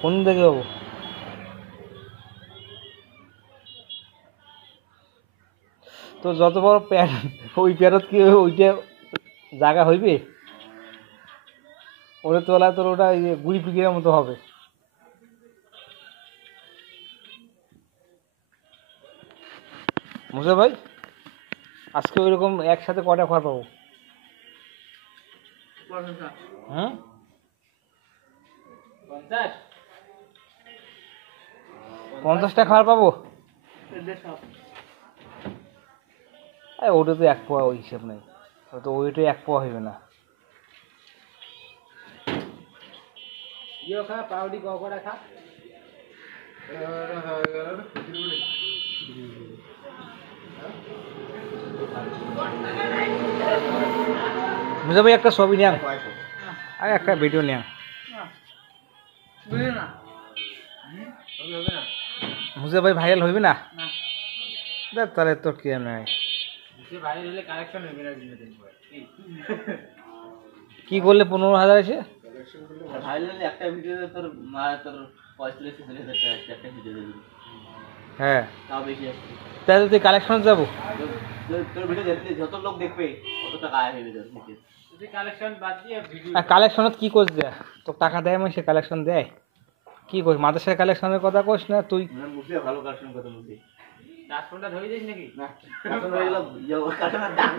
কোন দিকে যাবো? তো যত বড় প্যান ওই প্যারত কি ওইটা জায়গা হইবে? ওরে তোলা তোর ওটা গুড়ি পিকির মতো হবে। মুসা ভাই আজকে ওইরকম একসাথে কটা খাওয়ার পাবো? হুম 50টা খাওয়ার পাবো? ওটা তো 1 পোয়া ওই হিসেব নেই, তো ওইটাই 1 পোয়া হইবে না। খা পাউডি কটা খা। মুসা ভাই একটা ছবি নিয়াম আর একটা ভিডিও নিয়াম। মুসা ভাই ভাইরাল হইবে না? দেখ তাহলে তোর কি নাই কি করলে 15,000 এসে একটা ভিডিওতে তোর মা তোর 45,000 একটা ভিডিও দেবে। হ্যাঁ তাও বেশি আসছে। তাহলে তুই কালেকশন যাবো। তোর ভিডিও যত লোক দেখবে তত টাকা আয় হবে তোর নিচে। তুই কালেকশন বাদ দিয়ে ভিডিও কালেকশনত কি করছ দেয় তো টাকা দেয় মানে সে কালেকশন দেয় কি করিস মাদ্রাসার কালেকশনের কথা কইস না তুই? বুঝলি ভালো কালেকশন কথা বুঝলি। 10 ঘন্টা ধরে যাস নাকি? না কালেকশন হয়ে গেল কালেকশন দাম